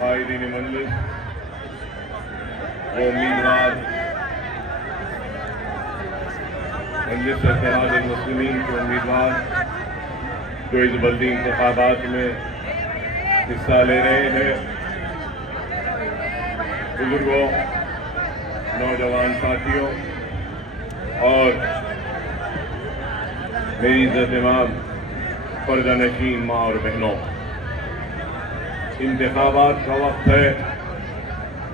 قائدین مجلس وہ امیدوار مجلس اتحاد المسلمین کے امیدوار جو اس بلدی انتخابات میں حصہ لے رہے ہیں، بزرگوں، نوجوان ساتھیوں اور میری عزت امام پردہ نشین ماں اور بہنوں، انتخابات کا وقت ہے،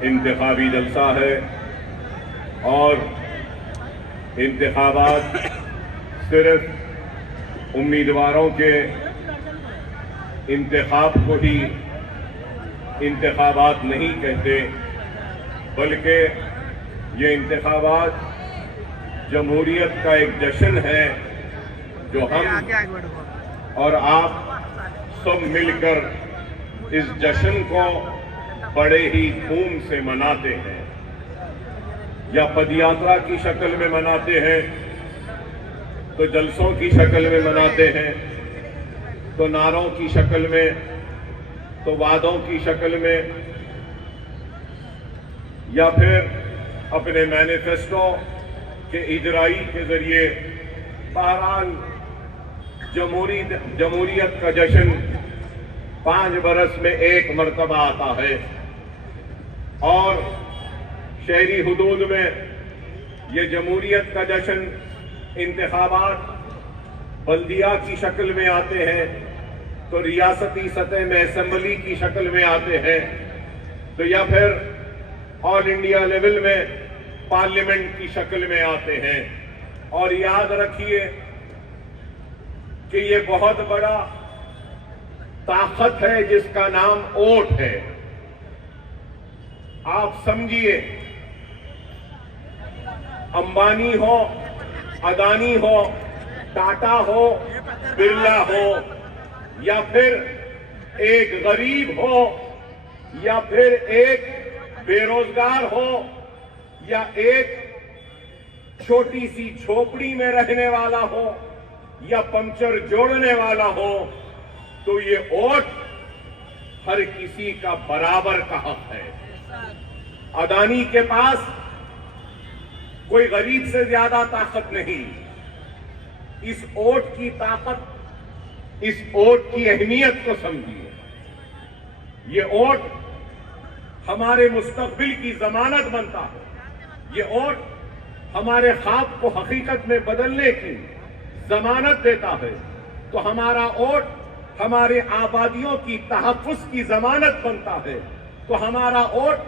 انتخابی جلسہ ہے، اور انتخابات صرف امیدواروں کے انتخاب کو ہی انتخابات نہیں کہتے، بلکہ یہ انتخابات جمہوریت کا ایک جشن ہے جو ہم اور آپ سب مل کر اس جشن کو بڑے ہی دھوم سے مناتے ہیں، یا پد یاترا کی شکل میں مناتے ہیں، تو جلسوں کی شکل میں مناتے ہیں، تو نعروں کی شکل میں، تو وعدوں کی شکل میں، یا پھر اپنے مینیفیسٹو کے اجرائی کے ذریعے۔ بہرحال جمہوریت کا جشن 5 برس میں ایک مرتبہ آتا ہے، اور شہری حدود میں یہ جمہوریت کا جشن انتخابات بلدیہ کی شکل میں آتے ہیں، تو ریاستی سطح میں اسمبلی کی شکل میں آتے ہیں، تو یا پھر آل انڈیا لیول میں پارلیمنٹ کی شکل میں آتے ہیں۔ اور یاد رکھیے کہ یہ بہت بڑا طاقت ہے جس کا نام ووٹ ہے۔ آپ سمجھیے، امبانی ہو، اڈانی ہو، ٹاٹا ہو، برلا ہو، یا پھر ایک غریب ہو، یا پھر ایک بے روزگار ہو، یا ایک چھوٹی سی جھوپڑی میں رہنے والا ہو، یا پنچر جوڑنے والا ہو، تو یہ ووٹ ہر کسی کا برابر کا حق ہے۔ اڈانی کے پاس کوئی غریب سے زیادہ طاقت نہیں۔ اس ووٹ کی طاقت، اس ووٹ کی اہمیت کو سمجھیے۔ یہ ووٹ ہمارے مستقبل کی ضمانت بنتا ہے، یہ ووٹ ہمارے خواب کو حقیقت میں بدلنے کی ضمانت دیتا ہے، تو ہمارا ووٹ ہمارے آبادیوں کی تحفظ کی ضمانت بنتا ہے، تو ہمارا ووٹ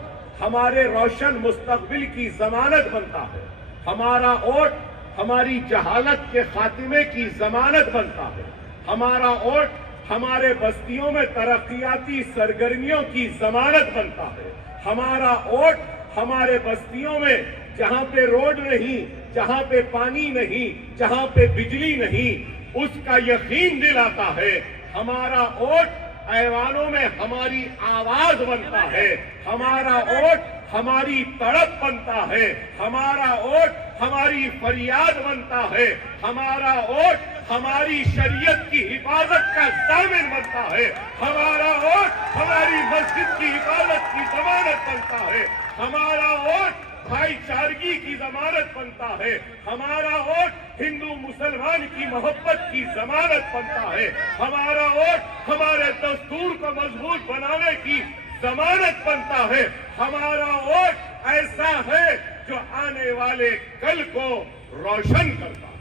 ہمارے روشن مستقبل کی ضمانت بنتا ہے، ہمارا ووٹ ہماری جہالت کے خاتمے کی ضمانت بنتا ہے، ہمارا ووٹ ہمارے بستیوں میں ترقیاتی سرگرمیوں کی ضمانت بنتا ہے، ہمارا ووٹ ہمارے بستیوں میں جہاں پہ روڈ نہیں، جہاں پہ پانی نہیں، جہاں پہ بجلی نہیں، اس کا یقین دلاتا ہے، ہمارا ووٹ ایوانوں میں ہماری آواز بنتا ہے، ہمارا ووٹ ہماری تڑپ بنتا ہے، ہمارا ووٹ ہماری فریاد بنتا ہے، ہمارا ووٹ ہماری شریعت کی حفاظت کا ضامن بنتا ہے، ہمارا ووٹ ہماری مسجد کی حفاظت کی ضمانت بنتا ہے، ہمارا ووٹ بھائی چارگی کی ضمانت بنتا ہے، ہمارا ووٹ ہندو مسلمان کی محبت کی ضمانت بنتا ہے، ہمارا ووٹ ہمارے دستور کو مضبوط بنانے کی ضمانت بنتا ہے، ہمارا ووٹ ایسا ہے جو آنے والے کل کو روشن کرتا ہے۔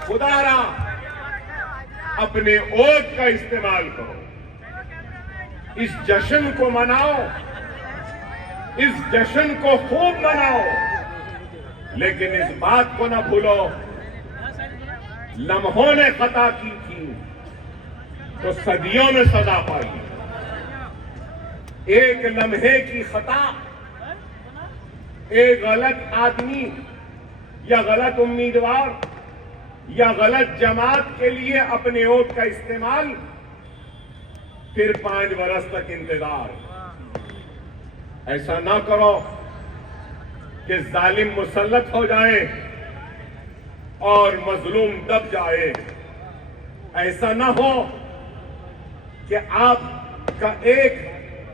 خدارا اپنے ووٹ کا استعمال کرو، اس جشن کو مناؤ، اس جشن کو خوب مناؤ، لیکن اس بات کو نہ بھولو، لمحوں نے خطا کی تھی تو صدیوں میں سزا پائی۔ ایک لمحے کی خطا، ایک غلط آدمی یا غلط امیدوار یا غلط جماعت کے لیے اپنے ووٹ کا استعمال، پھر 5 برس تک انتظار۔ ایسا نہ کرو کہ ظالم مسلط ہو جائیں اور مظلوم دب جائے. ایسا نہ ہو کہ آپ کا ایک